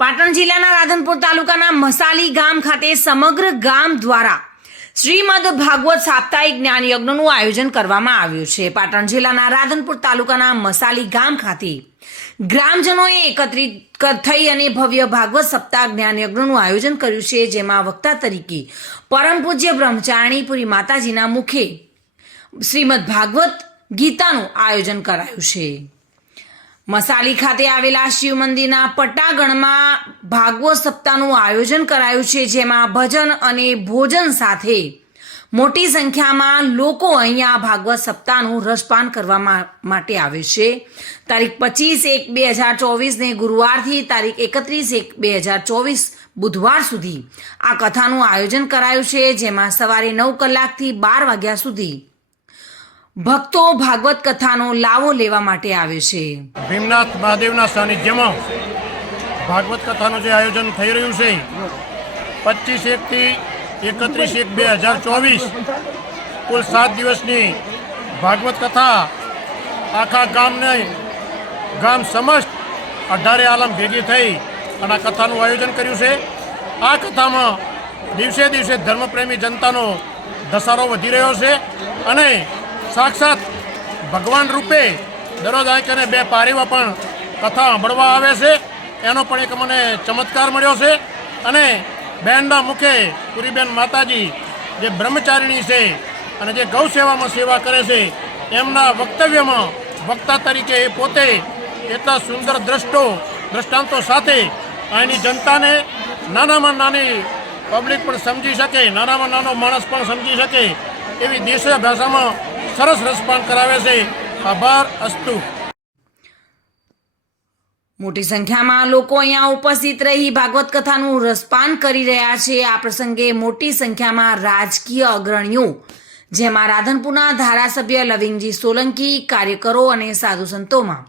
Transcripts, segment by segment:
પાટણ જિલ્લાના રાધનપુર તાલુકાના મસાલી ગામ ખાતે સમગ્ર ગામ દ્વારા શ્રીમદ ભાગવત સાપ્તાહિક જ્ઞાન યજ્ઞનું આયોજન કરવામાં આવ્યું છે। પાટણ જિલ્લાના રાધનપુર તાલુકાના મસાલી ગામ ખાતે ગ્રામજનોએ એકત્રિત થઈ અને ભવ્ય ભાગવત સપ્તાહ જ્ઞાન યજ્ઞનું આયોજન કર્યું છે, જેમાં વક્તા તરીકે પરમ પૂજ્ય બ્રહ્મચારિણીપુરી માતાજીના મુખે શ્રીમદ ભાગવત ગીતાનું આયોજન કરાયું છે। મસાલી ખાતે આવેલા શિવ મંદિરના પટાગણમાં ભાગવત સપ્તાહનું આયોજન કરાયું છે, જેમાં ભજન અને ભોજન સાથે મોટી સંખ્યામાં લોકો અહીંયા ભાગવત સપ્તાહનું રસપાન કરવા માટે આવે છે। તારીખ 25/1/2024 ગુરુવારથી તારીખ 31/1/2024 બુધવાર સુધી આ કથાનું આયોજન કરાયું છે, જેમાં સવારે 9 કલાકથી 12 વાગ્યા સુધી ભક્તો ભાગવત કથાનો લાવો લેવા માટે આવે છે। ભીમનાથ મહાદેવના સાનિધ્યમાં ભાગવત કથાનું જે આયોજન થઈ રહ્યું છે 25/1 થી 31/1/2024 કુલ 7 દિવસની ભાગવત કથા આખા ગામ સમસ્ત 18 આલમ ભેગી થઈ અને આ કથાનું આયોજન કર્યું છે। આ કથામાં દિવસે દિવસે ધર્મપ્રેમી જનતાનો ધસારો વધી રહ્યો છે અને સાક્ષાત ભગવાન રૂપે દરરોજ આંકને 2 પારીવા પણ કથા સાંભળવા આવે છે। એનો પણ એક મને ચમત્કાર મળ્યો છે અને બહેનના મુખે પુરીબેન માતાજી જે બ્રહ્મચારિણી છે અને જે ગૌ સેવામાં સેવા કરે છે એમના વક્તવ્યમાં વક્તા તરીકે એ પોતે એટલા સુંદર દ્રષ્ટાંતો સાથે અહીંની જનતાને નાનામાં નાની પબ્લિક પણ સમજી શકે, નાનામાં નાનો માણસ પણ સમજી શકે એવી દેશીય ભાષામાં સરસ રસપાન કરાવે છે। આભાર અસ્તુ। મોટી સંખ્યામાં લોકો અહીંયા ઉપસ્થિત રહી ભાગવત કથાનું રસપાન કરી રહ્યા છે। આ પ્રસંગે મોટી સંખ્યામાં રાજકીય અગ્રણીઓ, જેમાં રાધનપુરના ધારાસભ્ય લવિંગજી સોલંકી, કાર્યકરો અને સાધુ સંતોમાં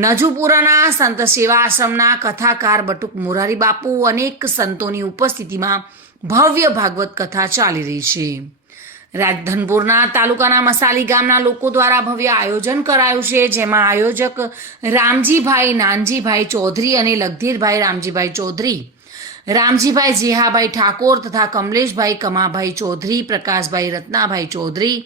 નજુપુરાના સંત સેવા આશ્રમના કથાકાર બટુક મોરારી બાપુ અનેક સંતોની ઉપસ્થિતિમાં ભવ્ય ભાગવત કથા ચાલી રહી છે। રાધનપુરના તાલુકાના મસાલી ગામના લોકો દ્વારા ભવ્ય આયોજન કરાયું છે, જેમાં આયોજક રામજીભાઈ નાનજીભાઈ ચૌધરી અને લગધીરભાઈ રામજીભાઈ ચૌધરી, રામજીભાઈ જેહાભાઈ ઠાકોર તથા કમલેશભાઈ કમાભાઈ ચૌધરી, પ્રકાશભાઈ રત્નાભાઈ ચૌધરી,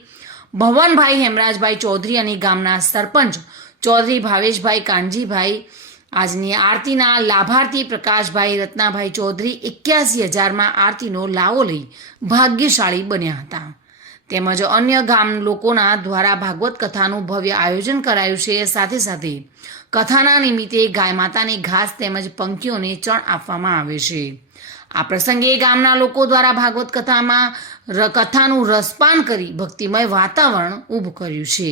ભવનભાઈ હેમરાજભાઈ ચૌધરી અને ગામના સરપંચ ચૌધરી ભાવેશભાઈ કાનજીભાઈ આજની આરતીના લાભાર્થી પ્રકાશભાઈ રત્નાભાઈ ચૌધરી 81,000માં આરતીનો લાવો લઈ ભાગ્યશાળી બન્યા હતા। તેમજ અન્ય ગામ લોકોના દ્વારા ભાગવત કથાનું ભવ્ય આયોજન કરાયું છે। સાથે સાથે કથાના નિમિત્તે ગાય માતાને ઘાસ તેમજ પંખીઓને ચણ આપવામાં આવે છે। આ પ્રસંગે ગામના લોકો દ્વારા ભાગવત કથાનું રસપાન કરી ભક્તિમય વાતાવરણ ઊભું કર્યું છે।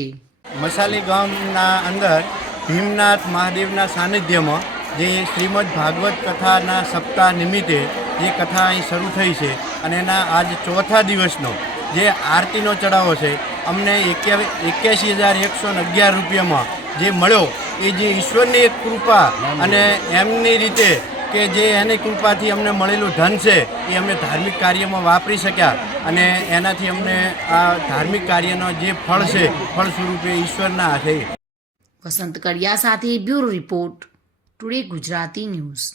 મસાલી ગામના અંદર ભીમનાથ મહાદેવના સાનિધ્યમાં જે શ્રીમદ ભાગવત કથાના સપ્તાહ નિમિત્તે જે કથા અહીં શરૂ થઈ છે અને એના આજ ચોથા દિવસનો જે આરતીનો ચડાવો છે અમને 81,111 રૂપિયામાં જે મળ્યો એ જે ઈશ્વરની એક કૃપા અને એમની રીતે કે જે એની કૃપાથી અમને મળેલું ધન છે એ અમે ધાર્મિક કાર્યમાં વાપરી શક્યા અને એનાથી અમને આ ધાર્મિક કાર્યનો જે ફળ છે ફળ સ્વરૂપે ઈશ્વરના હાથે। વસંત કડિયા સાથે bureau report, today Gujarati news.